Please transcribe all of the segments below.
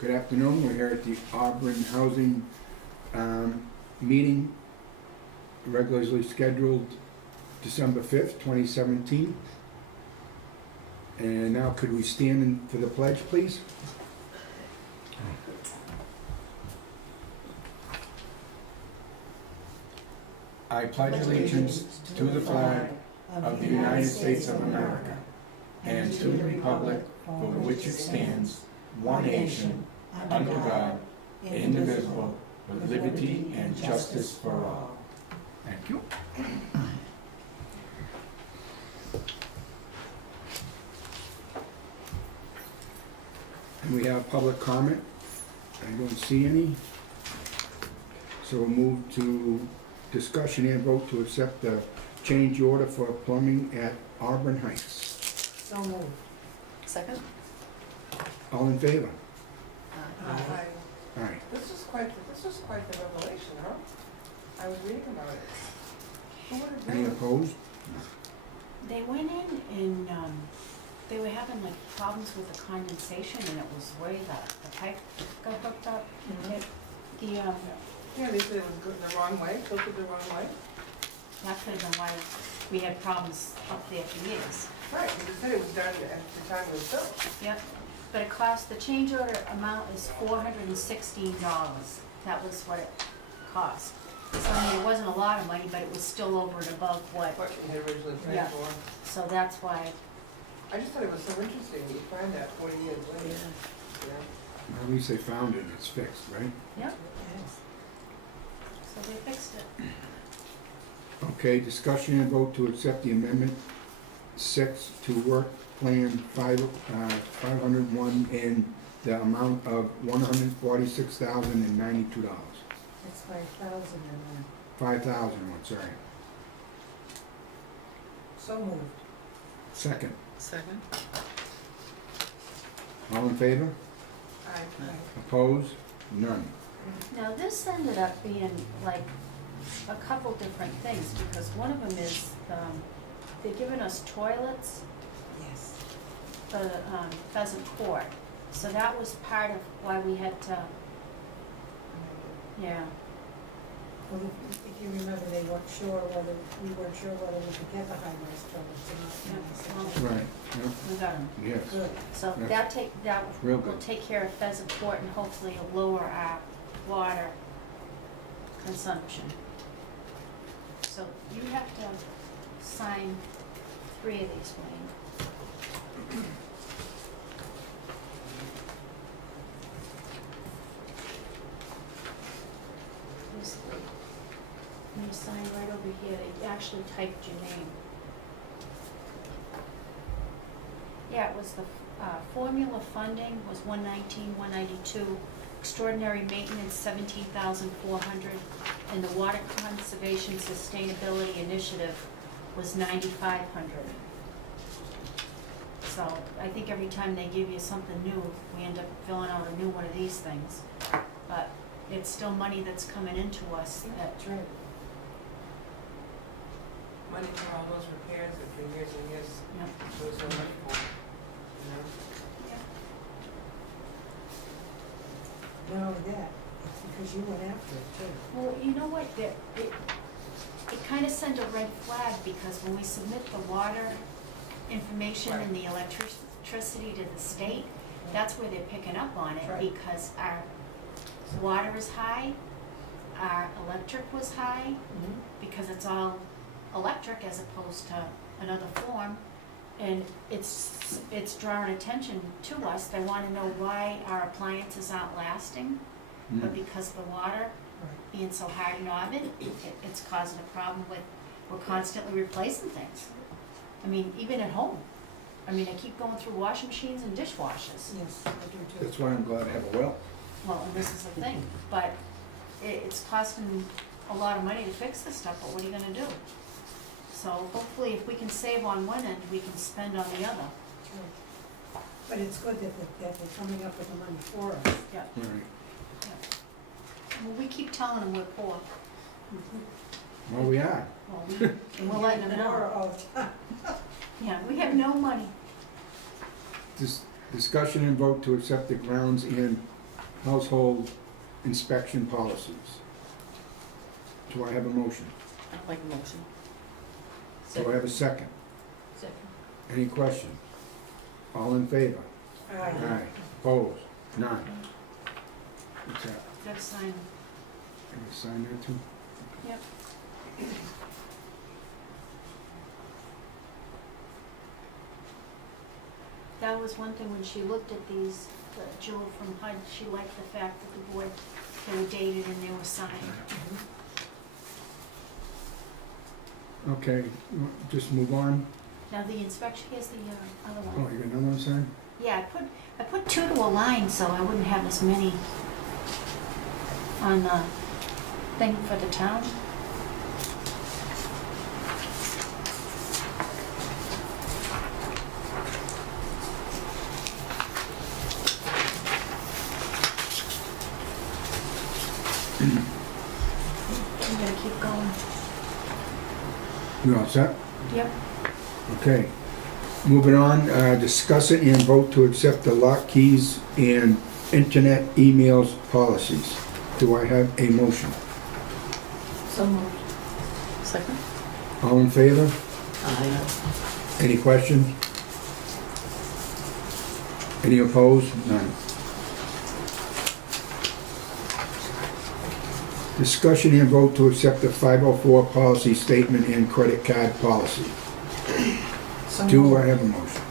Good afternoon, we're here at the Auburn Housing meeting, regularly scheduled December 5th, 2017. And now could we stand for the pledge, please? I pledge allegiance to the flag of the United States of America and to the republic for which it stands, one nation, under God, indivisible, with liberty and justice for all. Thank you. And we have public comment. I don't see any. So we'll move to discussion and vote to accept the change order for plumbing at Auburn Heights. So moved. Second? All in favor? Aye. Aye. This is quite the revelation, huh? I was reading about it. Who would have Any known? opposed? They went in and they were having like problems with the condensation, and it was where the pipe got hooked up. Yeah, they said it was good the wrong way, filtered the wrong way. That could have been why we had problems up there for years. Right, they said it was done at the time it was built. Yep. But it cost, the change order amount is $416. That was what it cost. So I mean, it wasn't a lot of money, but it was still over and above what. What we had originally Yeah. planned for. So that's why. I just thought it was so interesting, you find that 40 years later. Yeah. Well, at least they found it, it's fixed, right? Yep. So they fixed it. Okay, discussion and vote to accept the amendment 6 to work plan 501 in the amount of $146,092. It's 5,000 and then. 5,001, sorry. So moved. Second. Second. All in favor? Aye. Opposed? None. Now, this ended up being like a couple different things, because one of them is, they're giving us toilets Yes. for Pheasant Court. So that was part of why we had to, yeah, Well, if you remember, we weren't sure whether we could get the high-rise toilets or not. Right, yeah, we got them. yes. Good. So That's that real will good. take care of Pheasant Court and hopefully lower our water consumption. So you have to sign 3 of these, Wayne. There's 3. And you sign right over here. They actually typed your name. Yeah, it was the formula funding was 119, 192. Extraordinary maintenance, 17,400, and the Water Conservation Sustainability Initiative was 9,500. So I think every time they give you something new, we end up filling out a new one of these things. But it's still money that's coming into us that, That's right. Money for all those repairs that for years and years, you know. there was no money for, you know? Not only that, it's because you went after it too. Well, you know what, it kind of sent a red flag, because when we submit the water information and the electricity to the state, that's where they're picking up on it, Right. because our water is high, our electric was high, because it's all electric as opposed to another form, and it's drawing attention to us. They want to know why our appliances aren't lasting, but because of the water Right. being so hard in Auburn, it's causing a problem with, we're constantly replacing things. I mean, even at home. I mean, I keep going through washing machines and dishwashers. Yes, I do too. That's why I'm glad I have a well. Well, and this is the thing, but it's costing a lot of money to fix this stuff, but what are you gonna do? So hopefully if we can save on one end, we can spend on the other. Right. But it's good that they're coming up with the money for us. Yeah. All right. Well, we keep telling them we're poor. Well, we are. Well, we're letting them More know. all the time. Yeah, we have no money. Discussion and vote to accept the grounds and household inspection policies. Do I have a motion? I'll make a motion. Do I have a second? Second. Any questions? All in favor? Aye. Opposed? None. What's that? That's sign. Can you sign that too? Yep. That was one thing when she looked at these, Jewel from HUD, she liked the fact that the board, they were dated and they were signed. Okay, just move on. Now the inspection, here's the other Oh, one. you got another one signed? Yeah, I put two to a line so I wouldn't have as many on the thing for the town. I'm gonna keep going. You all set? Yep. Okay. Moving on, discuss it and vote to accept the lock keys and internet emails policies. Do I have a motion? So moved. Second? All in favor? Aye. Any questions? Any opposed? None. Discussion and vote to accept the 504 policy statement and credit card policy. So Do moved. I have a motion?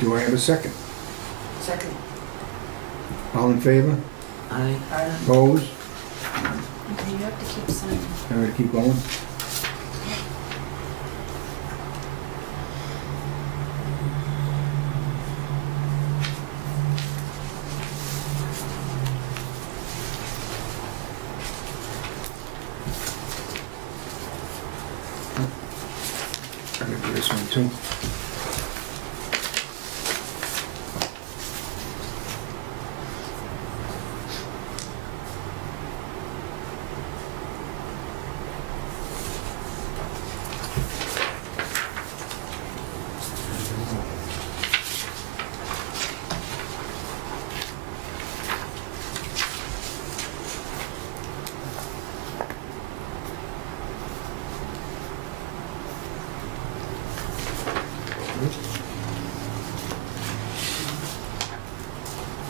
Do I have a second? Second. All in favor? Aye. Opposed? Okay, you have to keep signing. All right, keep going. I gotta do this one too.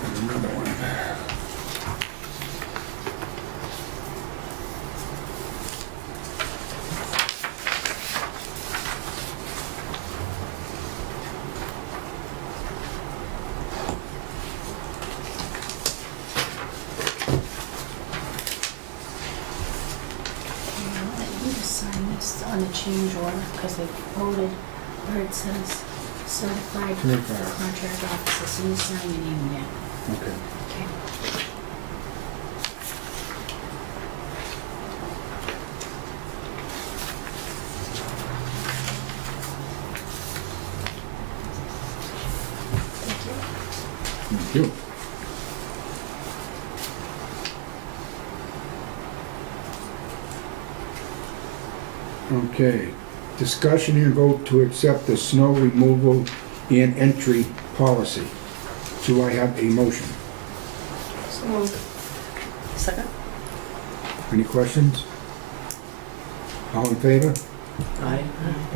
And another one. You just sign this on the change order, because they voted where it says certified Certified. contract officer, so you sign your name there. Okay. Okay. Thank you. Thank you. Okay, discussion and vote to accept the snow removal and entry policy. Do I have a motion? So moved. Second? Any questions? All in favor? Aye.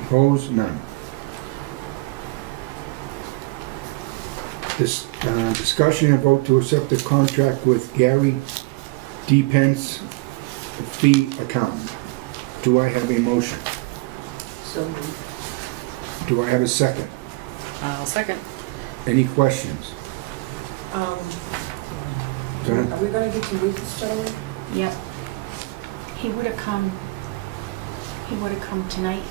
Opposed? None. This, discussion and vote to accept the contract with Gary D. Pence, fee accountant. Do I have a motion? So moved. Do I have a second? I'll second. Any questions? Are Done? we gonna get to meet this gentleman? Yep. He would have come tonight,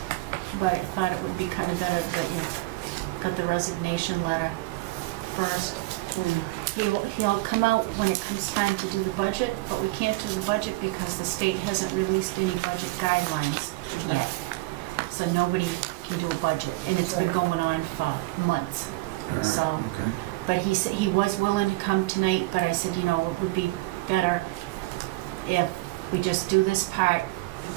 but I thought it would be kind of better that you got the resignation letter first. He'll come out when it comes time to do the budget, but we can't do the budget because the state hasn't released any budget guidelines yet. So nobody can do a budget, and it's been going on for months. So, Okay. but he said, he was willing to come tonight, but I said, you know, it would be better if we just do this part,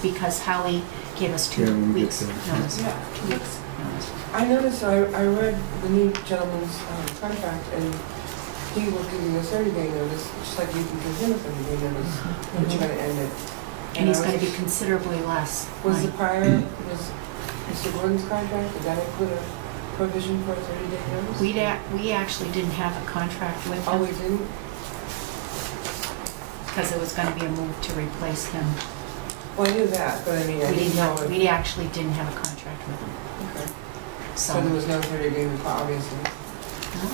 because Howie gave us Yeah, 2 when we get weeks there. notice. Yeah. 2 weeks notice. I noticed, I read the new gentleman's contract, and he will give you a 30-day notice, just like you can give him a 30-day notice, but you're gonna end it. And he's I gonna was- be considerably less. Was the money. prior, was Mr. Gordon's contract, did that include a provision for a 30-day notice? We actually didn't have a contract with Oh, him, we didn't? because it was gonna be a move to replace him. Well, I knew that, but I mean, I We didn't know if. we actually didn't have a contract with him, Okay. so. So there was no 30-day, obviously. No.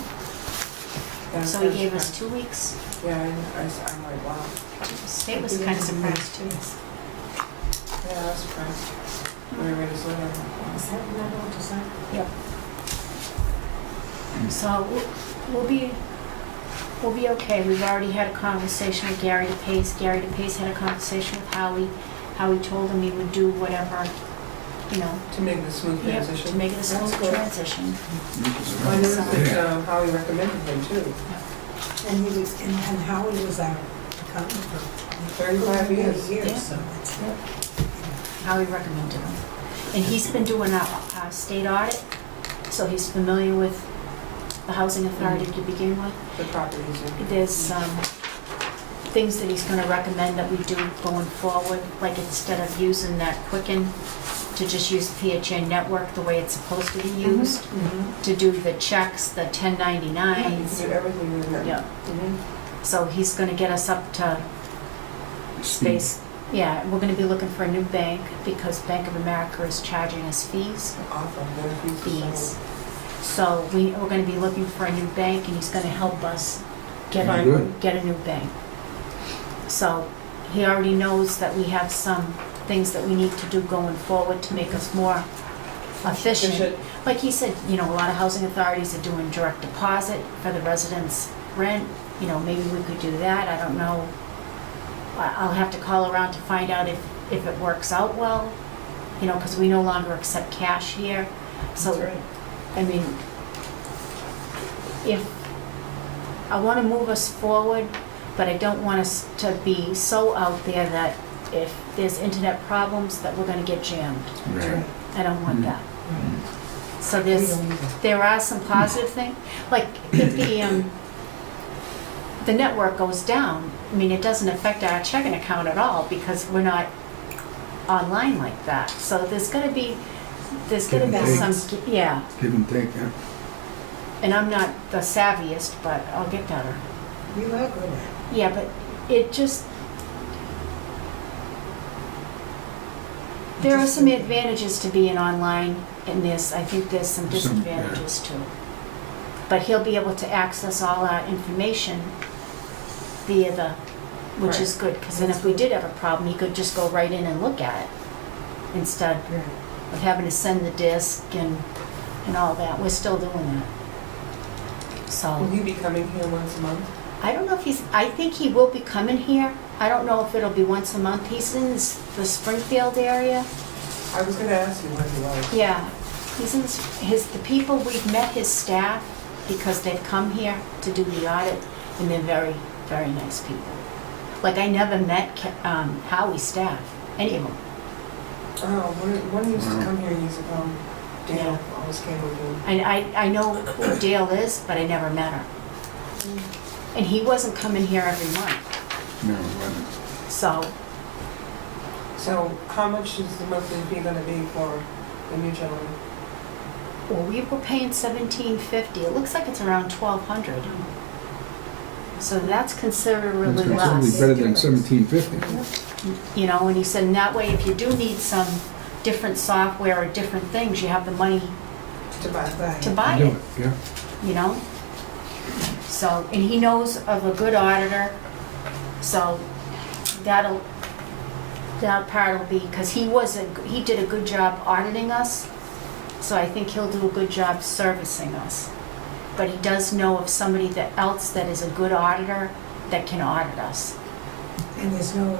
That- So he that's gave us fine. 2 weeks. Yeah, I'm like, wow. State was kinda surprised too. Yeah, I was surprised. When I read his letter. Is that another one to sign? So we'll be okay. We've already had a conversation with Gary DePace. Gary DePace had a conversation with Howie. Howie told him he would do whatever, you know, To make the smooth yep, transition. to make it a smooth That's good. transition. Well, I noticed that Howie recommended him too. And he was, and Howie was our accountant for 35 years. Yeah. so it's, Howie recommended him. And he's been doing our state audit, so he's familiar with the housing authority to begin with. The properties. There's things that he's gonna recommend that we do going forward, like instead of using that Quicken, to just use PHA network the way it's supposed to be used, Mm-hmm. to do the checks, the Yeah, 1099s. you do everything in that. Yeah, Mm-hmm. so he's gonna get us up to space. Yeah, we're gonna be looking for a new bank because Bank of America is charging us fees. Awesome, then Fees. So we're gonna be looking for a new bank and he's gonna help us get Find a, one. get a new bank. So he already knows that we have some things that we need to do going forward to make us more efficient. Like he said, you know, a lot of housing authorities are doing direct deposit for the residents' rent. You know, maybe we could do that, I don't know. I'll have to call around to find out if it works out well, you know, because we no longer accept cash here. So, That's right. I mean, if, I want to move us forward, but I don't want us to be so out there that if there's internet problems, that we're gonna get jammed. Right. I don't want Mm. that. So we there's, don't either. there are some positive things, like if the network goes down, I mean, it doesn't affect our checking account at all because we're not online like that. So there's gonna be Give and some, yeah, Give and take, yeah. and I'm not the savviest, but I'll get better. You are good at it. Yeah, but it just, there are some advantages to being online in this. I think there's some Some, yeah. disadvantages too. But he'll be able to access all our information via the, which is good, because then if we did have a problem, he could just go right in and look at it instead Right. of having to send the disc and all that. We're still doing that. Will So, he be coming here once a month? I don't know if he's, I think he will be coming here. I don't know if it'll be once a month. He's in the Springfield area. I was gonna ask you when he was. Yeah, he's in the people, we've met his staff because they've come here to do the audit, and they're very, very nice people. Like, I never met Howie's staff, any of them. Oh, one used to Wow. come here years ago. Yeah. Dale always came with him. I know who Dale is, but I never met her. And he wasn't coming here every month, No, it wasn't. so, So how much is the monthly fee gonna be for the new gentleman? well, we were paying $17.50. It looks like it's around $1,200. So that's considerably That's less. considerably better than 1750. You know, and he said, and that way, if you do need some different software or different things, you have the money To buy. Right. to buy Do it, yeah. you know? So, and he knows of a good auditor, so that part will be, because he did a good job auditing us, so I think he'll do a good job servicing us. But he does know of somebody else that is a good auditor that can audit us. And there's no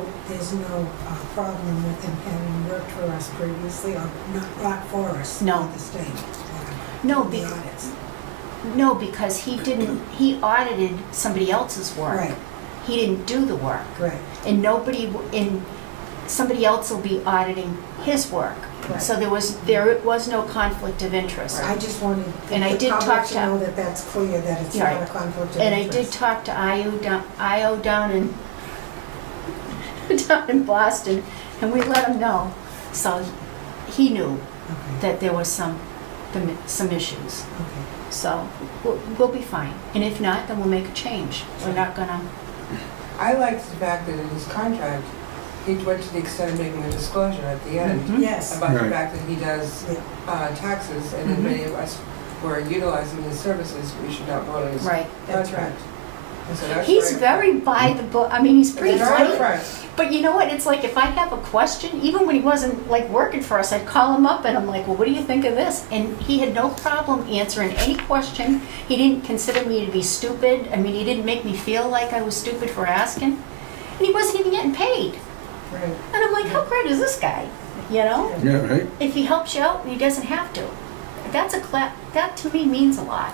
problem with him having worked for us previously, or not for us, No. not the state. No, The be- audits. No, because he audited somebody else's work. Right, He didn't do the work. right. And nobody, and somebody else will be auditing his work. Right. So there was no conflict of interest. I just wanted And I the did public talk to to- know that that's clear, that it's Yeah, not a conflict of And I interest. did talk to IO down in, down in Boston, and we let him know. So he knew Okay, that there was some issues. okay. So we'll be fine. And if not, then we'll make a change. We're not gonna, I liked the fact that in his contract, he went to the extent of making a disclosure at the end Mhm. Yes, about the Right. fact that he does Yeah. taxes, and if Mhm. many of us were utilizing his services, we should not vote on his right. that's right. contract. And so that's He's very by the book. I mean, he's pretty Very bright. bright. But you know what? It's like if I have a question, even when he wasn't like working for us, I'd call him up and I'm like, well, what do you think of this? And he had no problem answering any question. He didn't consider me to be stupid. I mean, he didn't make me feel like I was stupid for asking. And he wasn't even getting paid. Right. And I'm like, how great is this guy? You know? Yeah, right? If he helps you out, he doesn't have to. That to me means a lot.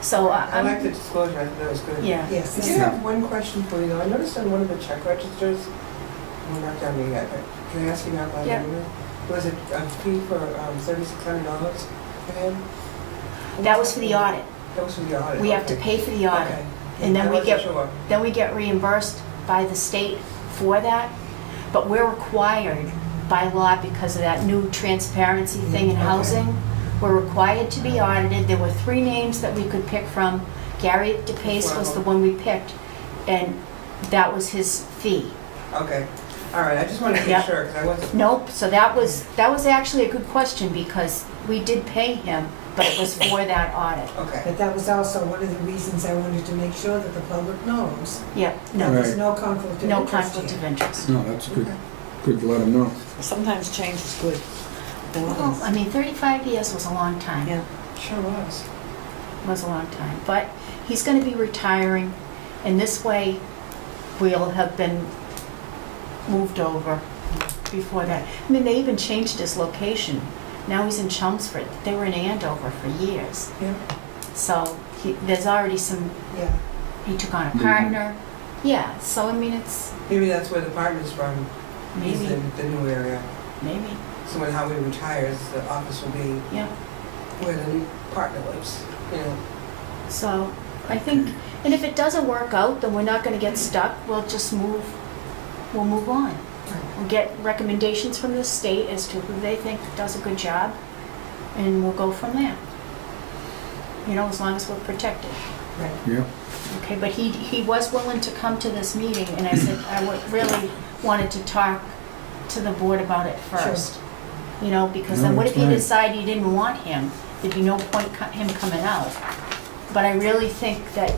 So I I'm, like the disclosure, I thought that was good. yeah. Yes. I did have one question for you though. I noticed on one of the check registers, we're not down there yet, but can I ask you now about Yeah. that? Was it a fee for $3,600 for him? That was for the audit. That was for the audit. We have to okay. pay for the audit. Okay. And then I we wasn't get- sure. Then we get reimbursed by the state for that, but we're required by law because of that new transparency thing in Okay. housing. We're required to be audited. There were 3 names that we could pick from. Gary DePace was the one we picked, and that was his fee. Okay, all right, I just wanted to Yeah. make sure, because I wasn't. Nope, so that was actually a good question because we did pay him, but it was for that audit. Okay, But that was also one of the reasons I wanted to make sure that the public knows Yeah, that no, there's Right. no conflict of no interest conflict here. of interest. No, that's good. Good to let them know. Sometimes change is good. Well, I mean, 35 years was a long time. Yeah. sure was. Was a long time, but he's gonna be retiring, and this way we'll have been moved over before that. I mean, they even changed his location. Now he's in Chelmsford. They were in Andover for years. Yeah. So there's already some, Yeah, he took on a Mhm. partner. Yeah, so I mean, it's Maybe that's where the partner's from, is maybe, the new area. maybe, So when Howie retires, the office will be yeah. where the new partner lives, you know. So I think, and if it doesn't work out, then we're not gonna get stuck. We'll just we'll move on. We'll get recommendations from the state as to who they think does a good job, and we'll go from there. You know, as long as we're protected. right. Yeah. Okay, but he was willing to come to this meeting, and I said I really wanted to talk to the board about it first. You know, because then No, what if that's he right. decided he didn't want him? There'd be no point him coming out. But I really think that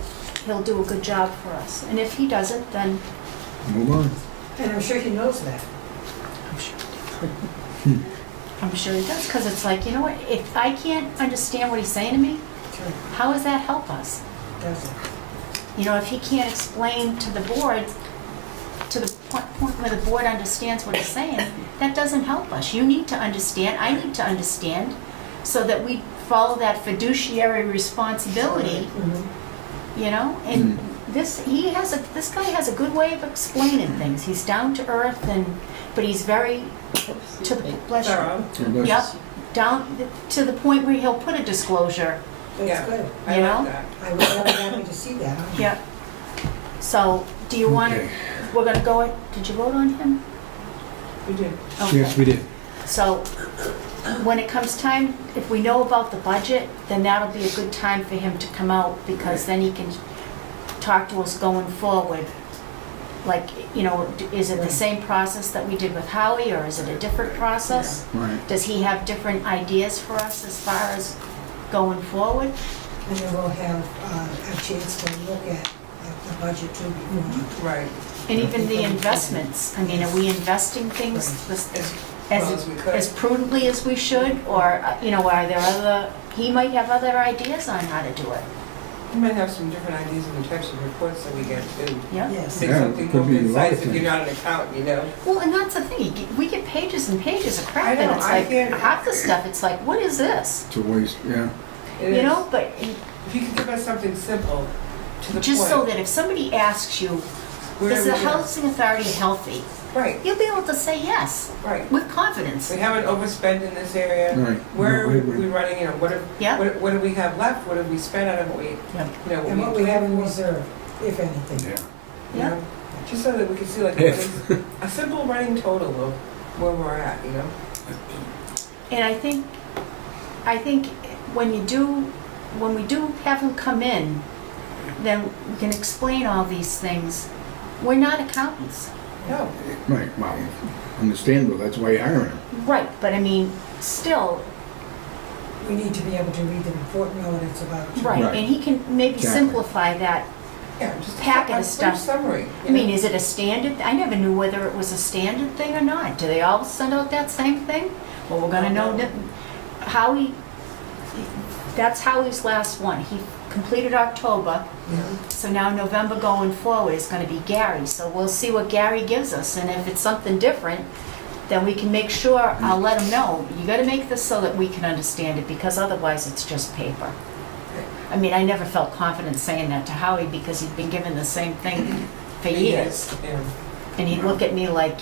he'll do a good job for us, and if he doesn't, then Move on. And I'm sure he knows that. I'm sure he does, because it's like, you know what, if I can't understand what he's saying to me, Sure, how does that help us? does it? You know, if he can't explain to the board, to the point where the board understands what he's saying, that doesn't help us. You need to understand, I need to understand, so that we follow that fiduciary responsibility, Mhm. you know? And this guy has a good way of explaining things. He's down to earth but he's very to the, bless you. Thorough. God bless. Yep, down to the point where he'll put a disclosure. That's Yeah. good. I You like know? that. I was very happy to see that. Yep. So, do you want, Okay. we're gonna go, did you vote on him? We did. Okay. Yes, we did. So, when it comes time, if we know about the budget, then that'll be a good time for him to come out, because then he can talk to us going forward. Like, you know, is it the Right. same process that we did with Howie, or is it a different process? Right. Does he have different ideas for us as far as going forward? And then we'll have a chance to look at the budget too before. Right, And even the investments, I mean, are we investing things as as well as we could. as prudently as we should, or, you know, are there he might have other ideas on how to do it. You might have some different ideas in the types of reports that we get too. Yeah. Yes. Make Yeah, something could more be a lot of concise if things. you're not an accountant, you know? Well, and that's the thing, we get pages and pages of crap, I and know, it's I like, can't- half the stuff, it's like, what is this? It's a waste, yeah. It You is. know, but If you could give us something simple to the point. just so that if somebody asks you, where is we the go. housing authority healthy? Right, you'll be able to say yes right. with confidence. We haven't overspent in this area. Right. Where No, are we- we running, you know, Yeah. what do we have left? What have we spent out of what we, Yeah. you know, And what we have in planned for? reserve, if anything. Yeah. You Yeah. know, just so that we can see like If. a simple running total of where we're at, you know? And I think when we do have them come in, then we can explain all these things. We're not accountants. No, Right, well, understandable, that's why you're hiring them. Right, but I mean, still, We need to be able to read the report and know what it's about. right, Right. and he can maybe Exactly. simplify that. yeah, just Packet a of brief stuff. summary. I mean, is it a standard, I never knew whether it was a standard thing or not. Do they all send out that same thing? Well, we're gonna know that Howie, that's Howie's last one. He completed October, so now November going forward is gonna be Gary. So we'll see what Gary gives us, and if it's something different, then we can make sure, I'll let him know, you gotta make this so that we can understand it, because otherwise it's just paper. I mean, I never felt confident saying that to Howie, because he'd been given the same thing for years. Yeah. And he'd look at me like,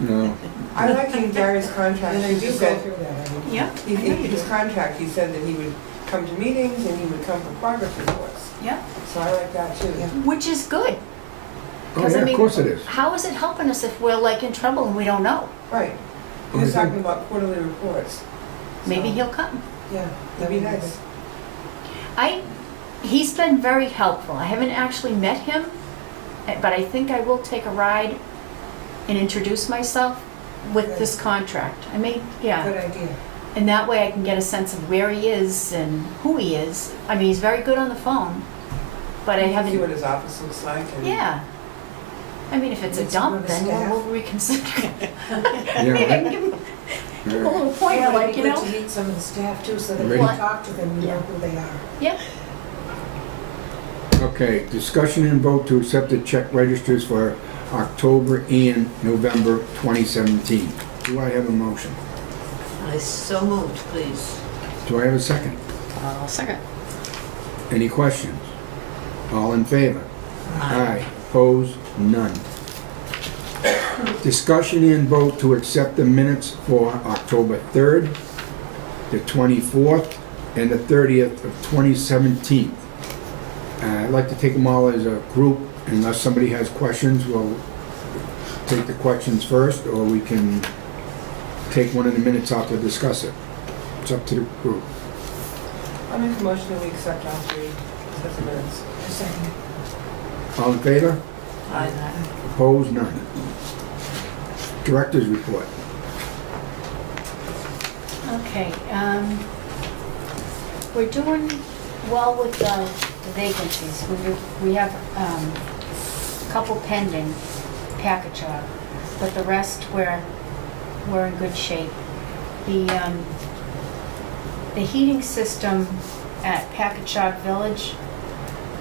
No, I like in Gary's contract, And they he do go said, through that, I mean. yeah, in his contract, he said that he would come to meetings and he would come for progress reports. yeah, So I like that too. Yeah. which is good. oh 'Cause, I yeah, of mean, course it is. How is it helping us if we're like in trouble and we don't know? Right. He was talking about quarterly reports. Maybe So, he'll come. Yeah, That'd be nice. He's been very helpful. I haven't actually met him, but I think I will take a ride and introduce myself with this contract. I mean, yeah, Good idea. and that way I can get a sense of where he is and who he is. I mean, he's very good on the phone, but I See haven't, what his office looks like and. yeah. I mean, if it's a Meet some dump, of the then staff. we'll reconsider. Yeah, Maybe I can right. give him a Yeah. little pointer, Well, like, it'd be you know? good to meet some of the staff too, so that we Ready? can talk to them, you know who they are. Yeah. Okay, discussion and vote to accept the check registers for October and November 2017. Do I have a motion? I so moved, please. Do I have a second? I'll second. Any questions? All in favor? Aye. Opposed? None. Discussion and vote to accept the minutes for October 3rd, the 24th, and the 30th of 2017. I'd like to take them all as a group, unless somebody has questions, we'll take the questions first, or we can take one of the minutes out to discuss it. It's up to the group. I'll make a motion that we accept all three sets of minutes. A second. All in favor? Aye. Opposed? None. Director's report. Okay, we're doing well with the vacancies. We have a couple pending package job, but the rest we're in good shape. The heating system at Packagug Village,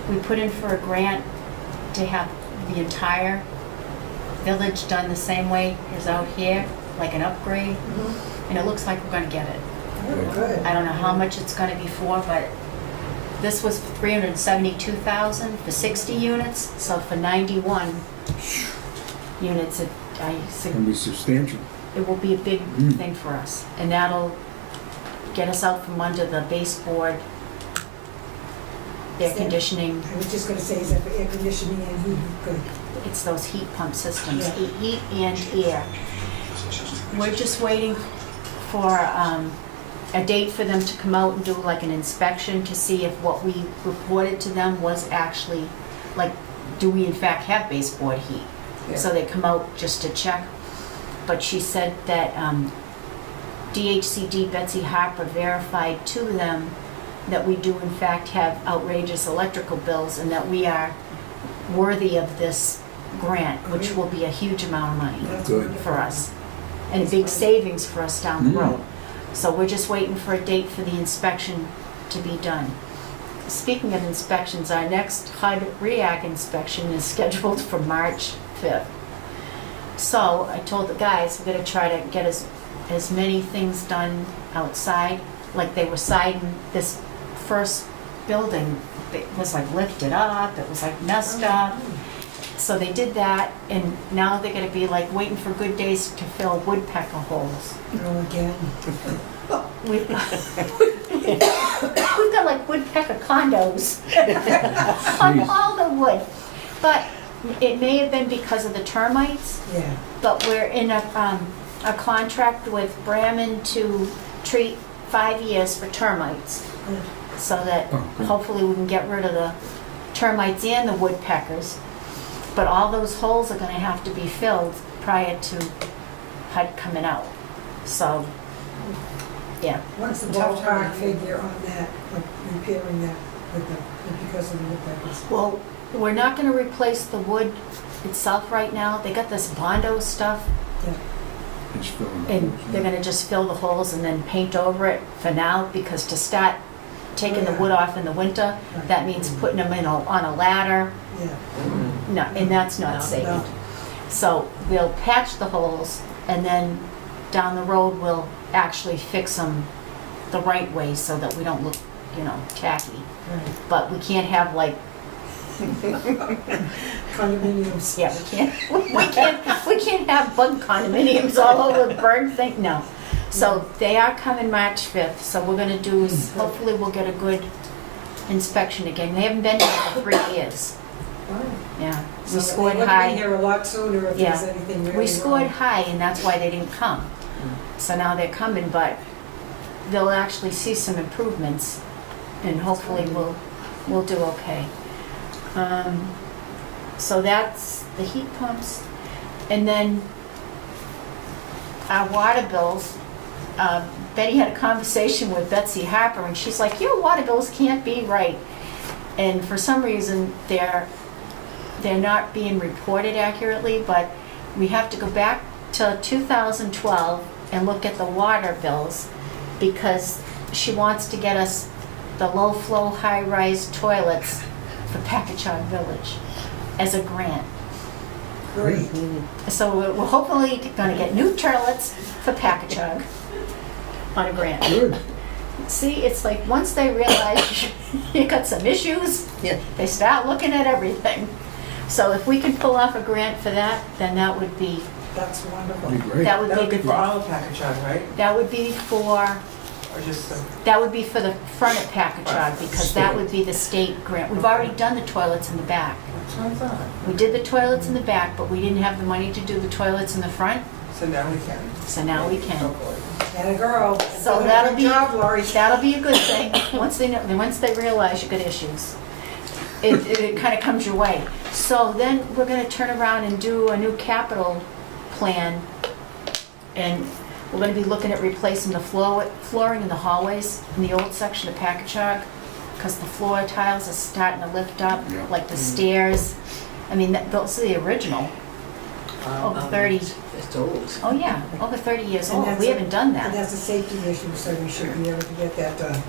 we put in for a grant to have the entire village done the same way as out here, like an upgrade, and it looks like we're gonna get it. Oh, good. I don't know how much it's gonna be for, but this was for 372,000 for 60 units, so for 91 units, It's gonna be substantial. it will be a big Mm. thing for us. And that'll get us out from under the baseboard, air Is that- conditioning. I was just gonna say, is that for air conditioning and heat? Good. It's those heat pump systems, Yeah. heat and air. We're just waiting for a date for them to come out and do like an inspection to see if what we reported to them was actually, like, do we in fact have baseboard heat? So they come out just to check. But she said that DHCD Betsy Harper verified to them that we do in fact have outrageous electrical bills and that we are worthy of this grant, which will be a huge amount of money That's Good. wonderful. for us and a big savings for us down the Mm. road. So we're just waiting for a date for the inspection to be done. Speaking of inspections, our next HUD REAC inspection is scheduled for March 5th. So I told the guys, we're gonna try to get as many things done outside, like they were siding this first building, it was like lifted up, it was like messed up. So they did that, and now they're gonna be like waiting for good days to fill woodpecker holes. Oh, again. We've got like woodpecker condos on all the wood. But it may have been because of the termites, Yeah. but we're in a contract with Braman to treat 5 years for termites. Good. So that Oh, good. hopefully we can get rid of the termites and the woodpeckers. But all those holes are gonna have to be filled prior to HUD coming out. So, yeah. What's the Tough time. ballpark figure on that, like repairing that with the, because of the woodpeckers? Well, we're not gonna replace the wood itself right now. They got this Bondo stuff, It's filling the and holes, they're yeah. gonna just fill the holes and then paint over it for now, because to start taking the Yeah. wood off in the winter, Right. that means putting them on a ladder. Yeah. No, and that's not No. safe. No. So we'll patch the holes, and then down the road, we'll actually fix them the right way so that we don't look, tacky. Right. But we can't have like, Condominiums. yeah, we can't have bug condominiums all over the bird thing, no. So they are coming March 5th, so we're gonna do is, hopefully we'll get a good inspection again. They haven't been here for 3 years, Right. yeah. So We scored they would high. be here a lot sooner if Yeah. there's anything really wrong. We scored high, and that's why they didn't come. So now they're coming, but they'll actually see some improvements, and hopefully we'll do okay. So that's the heat pumps. And then our water bills, Betty had a conversation with Betsy Harper, and she's like, your water bills can't be right. And for some reason, they're not being reported accurately, but we have to go back to 2012 and look at the water bills, because she wants to get us the low-flow, high-rise toilets for Packagug Village as a grant. Great. So we're hopefully gonna get new toilets for Packagug on a grant. Good. See, it's like, once they realize you got some issues, Yeah. they start looking at everything. So if we can pull off a grant for that, then that would be That's wonderful. That'd be great. That would That be would be good. for all of Packagug, right? That would be for, Or just the, that would be for the front of Packagug, because that would be the state grant. We've already done the toilets in the back. that's what I thought. We did the toilets in the back, but we didn't have the money to do the toilets in the front, So now we can. so now we can. Hopefully. Atta girl. So Doing a that'll good be, job, Lori. that'll be a good thing, once they realize you got issues. It kinda comes your way. So then we're gonna turn around and do a new capital plan, and we're gonna be looking at replacing the flooring in the hallways in the old section of Packagug, cause the floor tiles are starting to lift up, Yeah. like the stairs. I mean, those are the original, over 30. It's old. Oh yeah, over 30 years And old, that's we a- haven't done And that. that's a safety issue, so we should be able to get that done.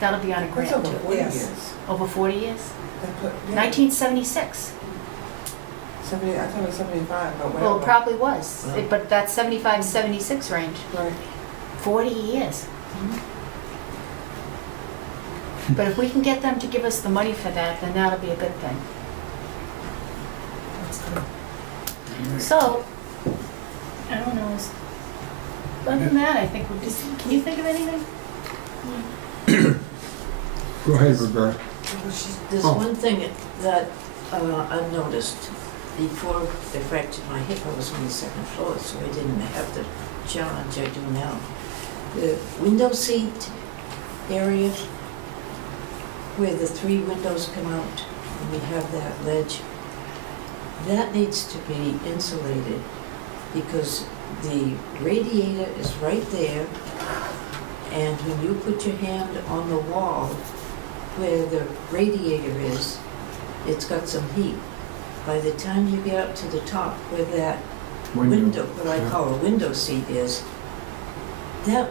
That'll be on a That's grant over too. 40 Yes. years. Over 40 years? They put, yeah, 1976. 70, I thought it was 75, but whatever. Well, it probably was, Yeah. but that's 75, 76 range, Right. 40 years. But if we can get them to give us the money for that, then that'll be a good thing. That's good. So, I don't know, other than that, I think we'll just, can you think of anything? Go ahead, Roberta. There's Oh. one thing that I've noticed. Before they fractured my hip, I was on the second floor, so I didn't have the challenge I do now. The window seat area where the 3 windows come out and we have that ledge, that needs to be insulated because the radiator is right there, and when you put your hand on the wall where the radiator is, it's got some heat. By the time you get up to the top where that window, what I yeah. call a window seat is, that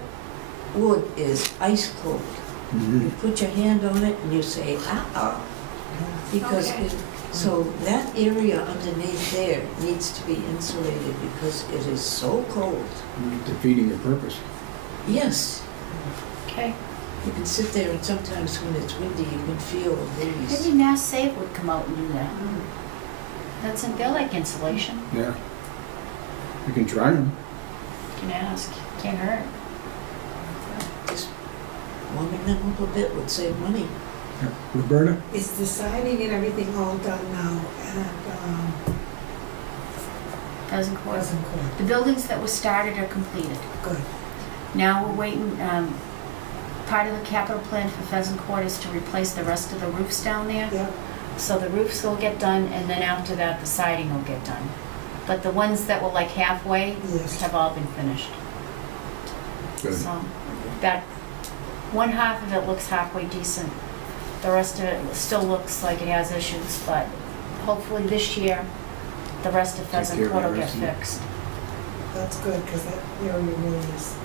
wood is ice cold. Mhm. You put your hand on it and you say, ah, because Okay. so that area underneath there needs to be insulated because it is so cold. You're defeating your purpose. Yes, Okay. you can sit there and sometimes when it's windy, you can feel the breeze. Maybe Mass Save would come out and do that. They're like insulation, Yeah. We can try them. you can ask, can't hurt. Just warming them up a bit would save money. Roberta? Is the siding and everything all done now at, Pheasant Court. Pleasant Court? The buildings that were started are completed. Good. Now we're waiting, part of the capital plan for Pheasant Court is to replace the rest of the roofs down there. Yep, So the roofs will get done, and then after that, the siding will get done. But the ones that were like halfway yes. have all been finished. Good. So that, one half of it looks halfway decent. The rest of it still looks like it has issues, but hopefully this year, the rest of care Pheasant of Court the will get rest of it. fixed. That's good, because that area really is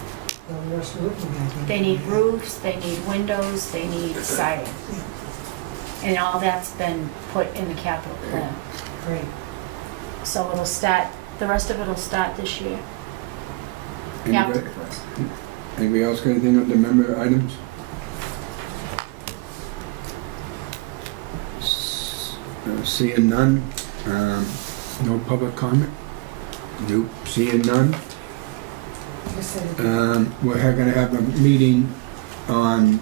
the worst looking, I think. They need roofs, they need windows, they need siding. Yeah. And all that's been put in the capital plan. Great. So it'll start, the rest of it'll start this year. Anybody, anybody else got anything on the member items? Seeing none, no public comment? Nope, seeing none. Just said it. We're gonna have a meeting on,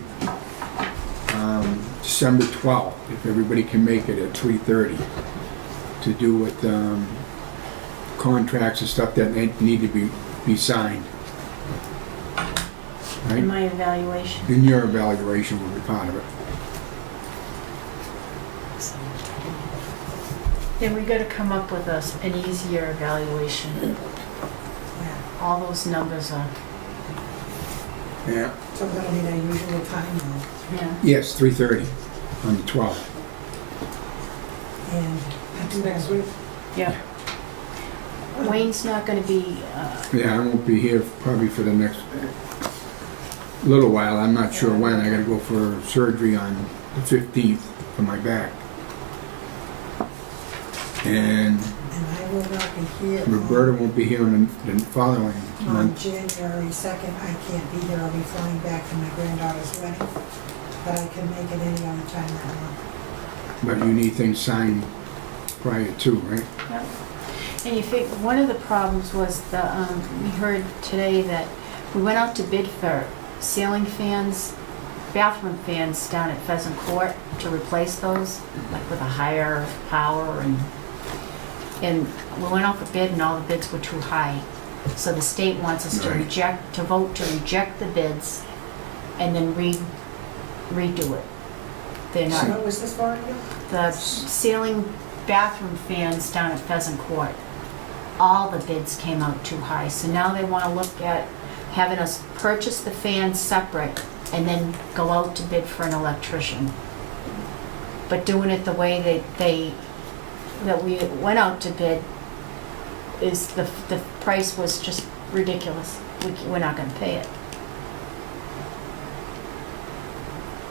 December 12th, if everybody can make it at 3:30, to do with, contracts and stuff that need to be signed. Right? In my evaluation. And your evaluation will be part of it. Then we gotta come up with an easier evaluation. Yeah. All those numbers are, Yeah. So that'll be our usual time now. yeah. Yes, 3:30 on the 12th. And That's next week. Yeah. Wayne's not gonna be, Yeah, I won't be here probably for the next little while. I'm not sure when. I gotta go for surgery on the 15th for my back. And I will not be here. Roberta won't be here on the following On month. January 2nd, I can't be here. I'll be flying back from my granddaughter's wedding. But I can make it any other time that month. But you need things signed prior to, right? yeah. And you think, one of the problems was we heard today that we went out to bid for ceiling fans, bathroom fans down at Pheasant Court to replace those, like with a higher power and we went out for bid and all the bids were too high. So the state wants us to Right. vote to reject the bids and then redo it. They're not, What was this for again? the ceiling bathroom fans down at Pheasant Court, all the bids came out too high. So now they wanna look at having us purchase the fans separate and then go out to bid for an electrician. But doing it the way that we went out to bid is the price was just ridiculous. We're not gonna pay it.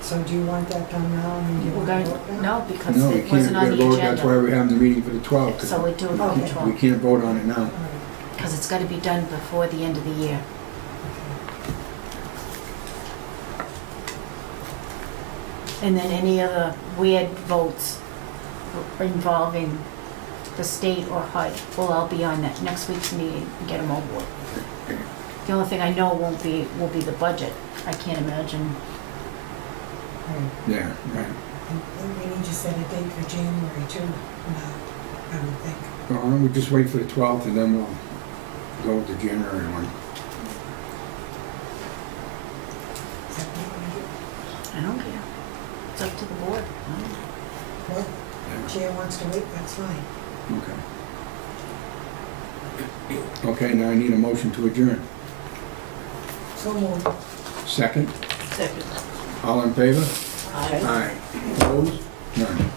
So do you want that done now? I mean, do you We're want gonna, to vote now? no, because No, we it can't. wasn't on the Vote. That's why agenda. we're having the meeting for the 12th. 'cause So we do it we on the Okay. 12th, we can't vote on it now. All right. because it's gotta be done before the end of the year. And then any other weird votes involving the state or HUD will all be on that next week's meeting and get them over with. The only thing I know will be the budget. I can't imagine. Right. Yeah, right. And we need to set a date for January too, now, I would think. Well, we'll just wait for the 12th and then we'll go with the January one. Is that what you want to do? I don't care. It's up to the board. Well, if Chair wants to wait, that's fine. Okay. Okay, now I need a motion to adjourn. So moved. Second? Second. All in favor? Aye. Aye. Opposed? None.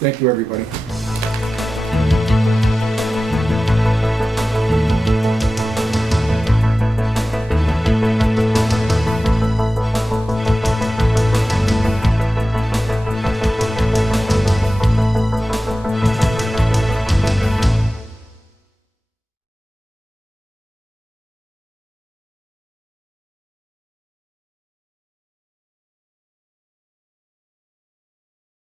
Thank you, everybody.